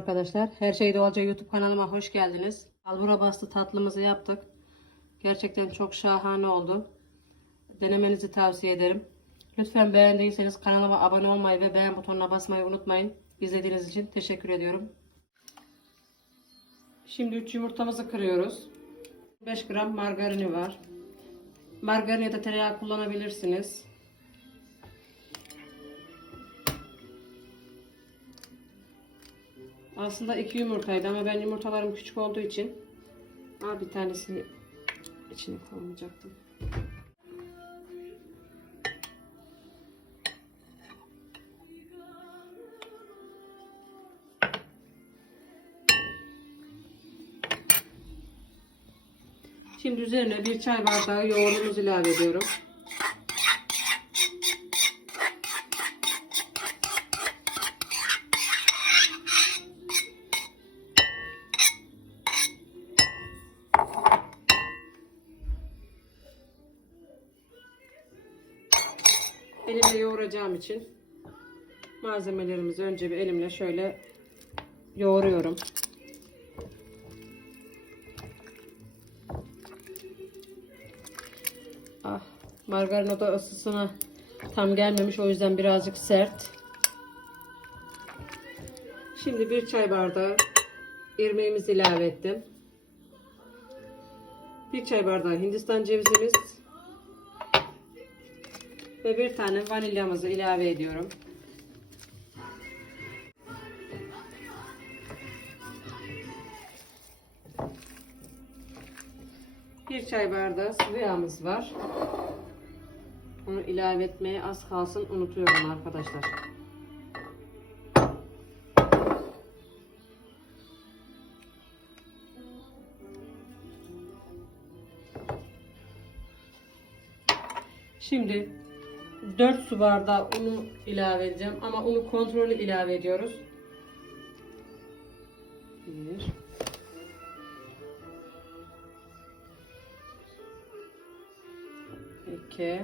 arkadaşlar. Her şey doğalca YouTube kanalıma hoş geldiniz. Albura bastı tatlımızı yaptık. Gerçekten çok şahane oldu. Denemenizi tavsiye ederim. Lütfen beğendiyseniz kanalıma abone olmayı ve beğen butonuna basmayı unutmayın. İzlediğiniz için teşekkür ediyorum. Şimdi 3 yumurtamızı kırıyoruz. 5 gram margarini var. Margarin ya da tereyağı kullanabilirsiniz. Aslında iki yumurtaydı ama ben yumurtalarım küçük olduğu için Aa, bir tanesini içine koymayacaktım. Şimdi üzerine bir çay bardağı yoğurdumuzu ilave ediyorum. Elimle yoğuracağım için malzemelerimizi önce bir elimle şöyle yoğuruyorum. Ah, margarin oda ısısına tam gelmemiş o yüzden birazcık sert. Şimdi bir çay bardağı irmiğimizi ilave ettim. Bir çay bardağı hindistan cevizimiz ve bir tane vanilyamızı ilave ediyorum. Bir çay bardağı sıvı yağımız var. Onu ilave etmeye az kalsın unutuyorum arkadaşlar. Şimdi 4 su bardağı unu ilave edeceğim ama unu kontrollü ilave ediyoruz. 1 2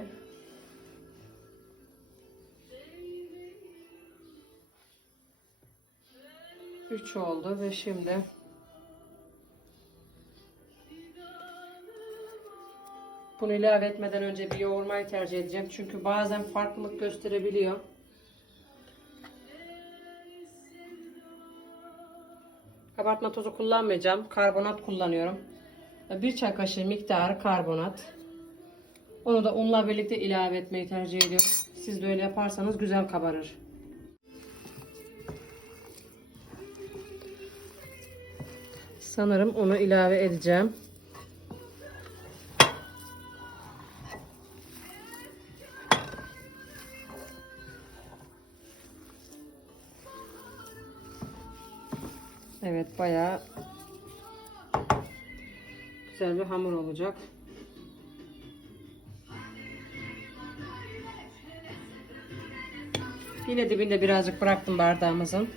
3 oldu ve şimdi bunu ilave etmeden önce bir yoğurmayı tercih edeceğim. Çünkü bazen farklılık gösterebiliyor. Kabartma tozu kullanmayacağım. Karbonat kullanıyorum. Bir çay kaşığı miktarı karbonat. Onu da unla birlikte ilave etmeyi tercih ediyorum. Siz de öyle yaparsanız güzel kabarır. Sanırım onu ilave edeceğim. Evet bayağı güzel bir hamur olacak. Yine dibinde birazcık bıraktım bardağımızın.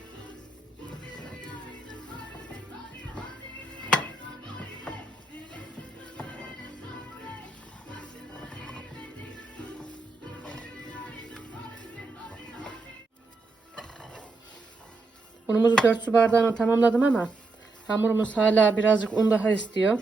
Unumuzu 4 su bardağına tamamladım ama hamurumuz hala birazcık un daha istiyor.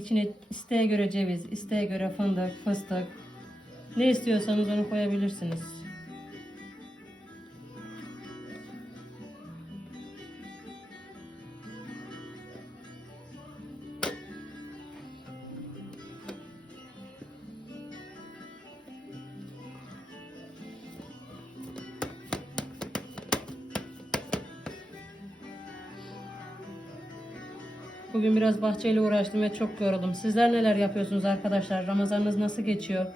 İçine isteğe göre ceviz, isteğe göre fındık, fıstık. Ne istiyorsanız onu koyabilirsiniz. Bugün biraz bahçeyle uğraştım ve çok yoruldum. Sizler neler yapıyorsunuz arkadaşlar? Ramazanınız nasıl geçiyor?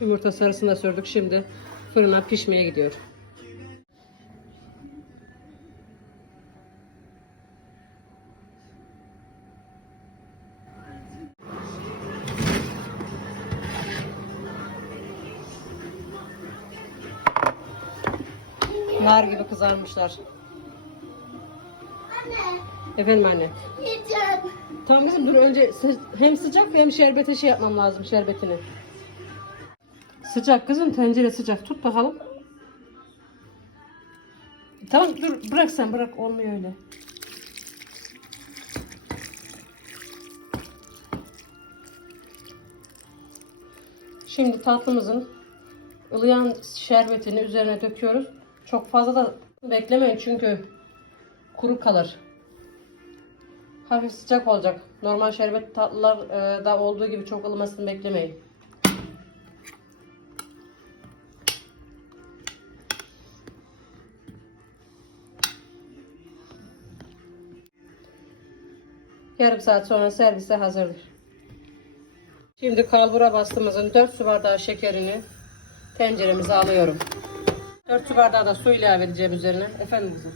Yumurta sarısını da sürdük. Şimdi fırına pişmeye gidiyor. Nar gibi kızarmışlar. Anne, Efendim anne. yiyeceğim. Tamam kızım dur önce hem sıcak hem şerbete şey yapmam lazım şerbetini. Sıcak kızım tencere sıcak tut bakalım. Tamam dur bırak sen bırak olmuyor öyle. Şimdi tatlımızın ılıyan şerbetini üzerine döküyoruz. Çok fazla da beklemeyin çünkü kuru kalır. Hafif sıcak olacak. Normal şerbet tatlılar e, da olduğu gibi çok ılımasını beklemeyin. Yarım saat sonra servise hazırdır. Şimdi kalbura bastığımızın 4 su bardağı şekerini tenceremize alıyorum. 4 su bardağı da su ilave edeceğim üzerine. Efendim kızım.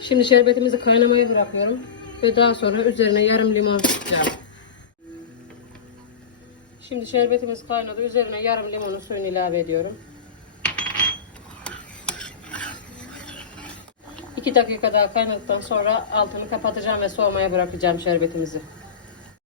Şimdi şerbetimizi kaynamaya bırakıyorum. Ve daha sonra üzerine yarım limon sıkacağım. Şimdi şerbetimiz kaynadı. Üzerine yarım limonun suyunu ilave ediyorum. 2 dakika daha kaynadıktan sonra altını kapatacağım ve soğumaya bırakacağım şerbetimizi.